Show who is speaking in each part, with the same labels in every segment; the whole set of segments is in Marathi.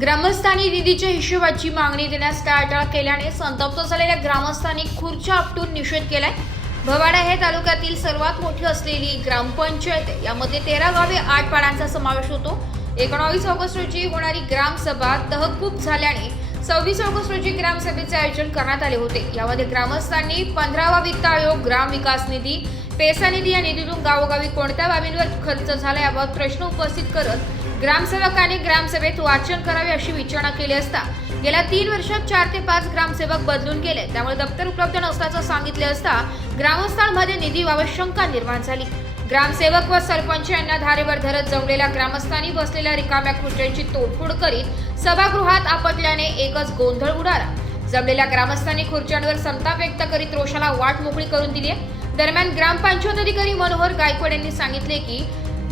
Speaker 1: ग्रामस्थांनी निधीच्या हिशोबाची मागणी देण्यास टाळाटाळ केल्याने संतप्त झालेल्या ग्रामस्थांनी खुर्च्या आपटून निषेध केलाय. भवाडा हे तालुक्यातील सर्वात मोठी असलेली ग्रामपंचायत यामध्ये तेरा गावे आठ पाड्यांचा समावेश होतो. एकोणावीस ऑगस्ट रोजी होणारी ग्रामसभा तहकूब झाल्याने सव्वीस ऑगस्ट रोजी ग्रामसभेचे आयोजन करण्यात आले होते. यामध्ये ग्रामस्थांनी पंधरावा वित्त आयोग ग्राम विकास निधी पेसा निधी या निधीतून गावोगावी कोणत्या बाबींवर खर्च झाला याबाबत प्रश्न उपस्थित करत ग्रामसेवकांनी ग्रामसभेत वाचन करावे अशी विचारणा केली असता गेल्या तीन वर्षात चार ते पाच ग्रामसेवक बदलून गेले. त्यामुळे दप्तर उपलब्ध नसल्याचं सांगितले असता ग्रामस्थांमध्ये निधीबाबत शंका निर्माण झाली. ग्रामसेवक व सरपंच यांना धारेवर धरत जमलेल्या ग्रामस्थांनी बसलेल्या रिकाम्या खुर्च्यांची तोडफोड करीत सभागृहात आपटल्याने एकच गोंधळ उडाला. जमलेल्या ग्रामस्थांनी खुर्च्यांवर संताप व्यक्त करीत रोषाला वाट मोकळी करून दिली आहे. दरम्यान ग्रामपंचायत अधिकारी मनोहर गायकवाड यांनी सांगितले की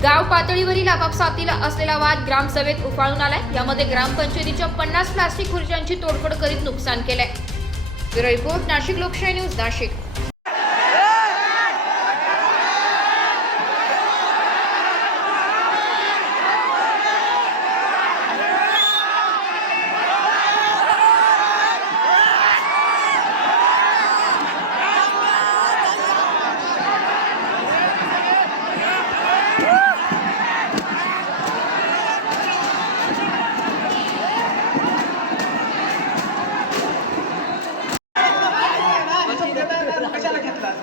Speaker 1: गाव पातळीवरील आपापसातील असलेला वाद ग्रामसभेत उफाळून आलाय. यामध्ये ग्रामपंचायतीच्या पन्नास प्लास्टिक खुर्च्यांची तोडफोड करीत नुकसान केलंय. ब्युरो रिपोर्ट नाशिक लोकशाही न्यूज नाशिक.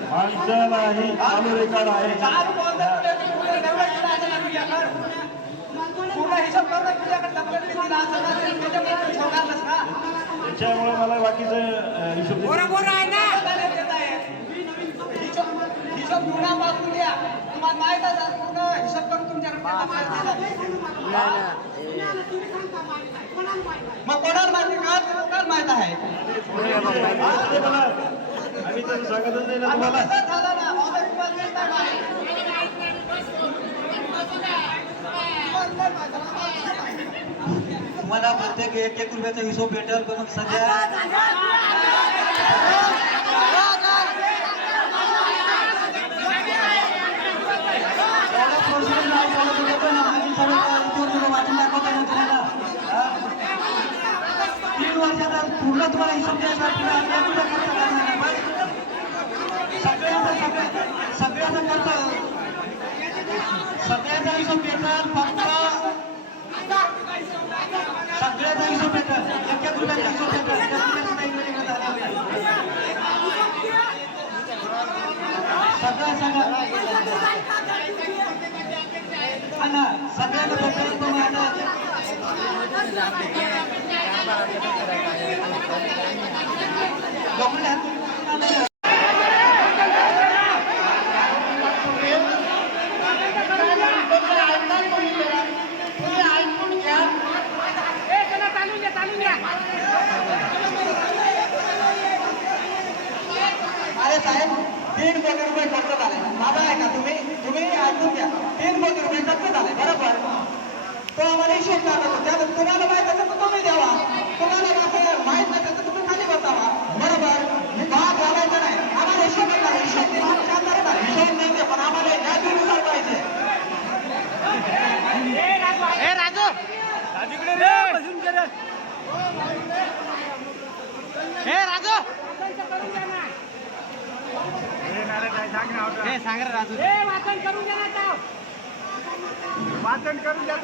Speaker 2: माणसाला आहे चालू रेकॉर्ड आहे त्याच्यामुळे मला बाकीचं हिशोब
Speaker 3: बरोबर आहे ना?
Speaker 4: मग कोणाला माहिती का ते लोकांना माहीत आहे.
Speaker 2: आज ते मला आम्ही तर सांगतच नाही ना तुम्हाला
Speaker 4: तसंच झालं ना माझा विश्वास नाही काय माहिती. तुम्हाला प्रत्येक एक एक रुपयाचा हिशोब भेटेल पण मग सध्या त्याला प्रोसिजर नाही चालत होतं पण आम्ही सर्व इथून तुला वाचून दाखवता येईल तुम्हाला. हा? तीन वर्षाचा पूर्ण तुम्हाला हिशोब द्यायचा आहे. पुढे आपल्या पुढे खर्च करणार आहे. बस. सगळ्यांचा सगळ्या सगळ्याचा खर्च सगळ्याचा हिशोब घेतात फक्त सगळ्याचा हिशोब घेतात एक एक हिशोब घेतात सगळं सगळं. पण आता
Speaker 3: ए चला चालून द्या चालून द्या
Speaker 4: अरे साहेब तीन कोटी रुपये खर्च झाले. माझा आहे का तुम्ही? तुम्ही ऐकून घ्या. तीन कोटी रुपये खर्च झाले बरोबर? तो आम्हाला हिशोब लागत होता त्यात तुम्हाला माहीत असेल तर तुम्ही द्यावा. तुम्हाला असं माहीत नसेल तर तुम्ही खाली बसावा. बरोबर? भाग घालायचा नाही. आम्हाला हिशोब हिशोब. हिशोब पण आम्हाला न्यायानुसार पाहिजे.
Speaker 3: ए राजू. ए राजू. ए सांग रे राजू. ए वाचन करून द्या ना वाचन करून द्या